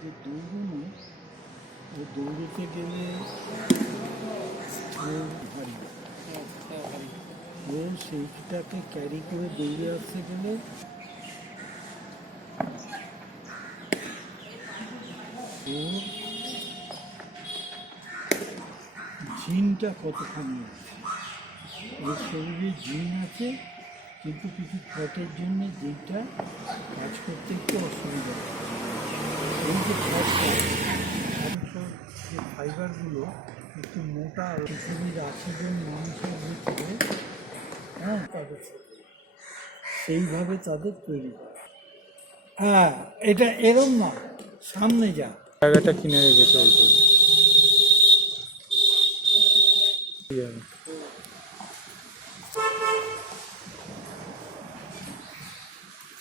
যে দৌড়নো, ও দৌড়তে গেলে ও ভারী, ও সেইটাকে ক্যারি করে দৌড়ে আসতে গেলে ও জিনটা কতখানি আছে, ওর শরীরে জিন আছে, কিন্তু কিছু ফ্যাটের জন্য যেটা কাজ করতে একটু অসুবিধা হয়। এই যে ফ্যাটটা, যে ফাইবারগুলো একটু মোটা, পৃথিবীর 80 জন মানুষের ভিতরে, হ্যাঁ, তাদের সেইভাবে তাদের তৈরি করা। হ্যাঁ, এটা এরম না, সামনে যা জায়গাটা কিনে রেখেছে ওই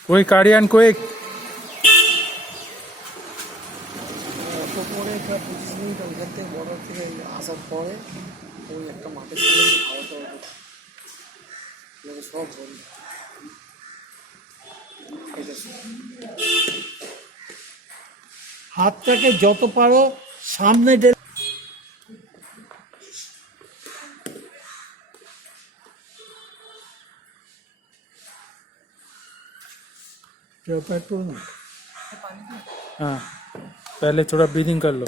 ওই কারিয়ান কুইক অটো করে প্রায় 25 মিনিট ওইখান থেকে বর্ডার থেকে আসার পরে ওই একটা মাঠের ছিল, খাওয়া দাওয়া সব বন্ধ। হাতটাকে যত পারো সামনে पेट्रोल ना। हाँ, पहले थोड़ा ब्रीदिंग कर लो।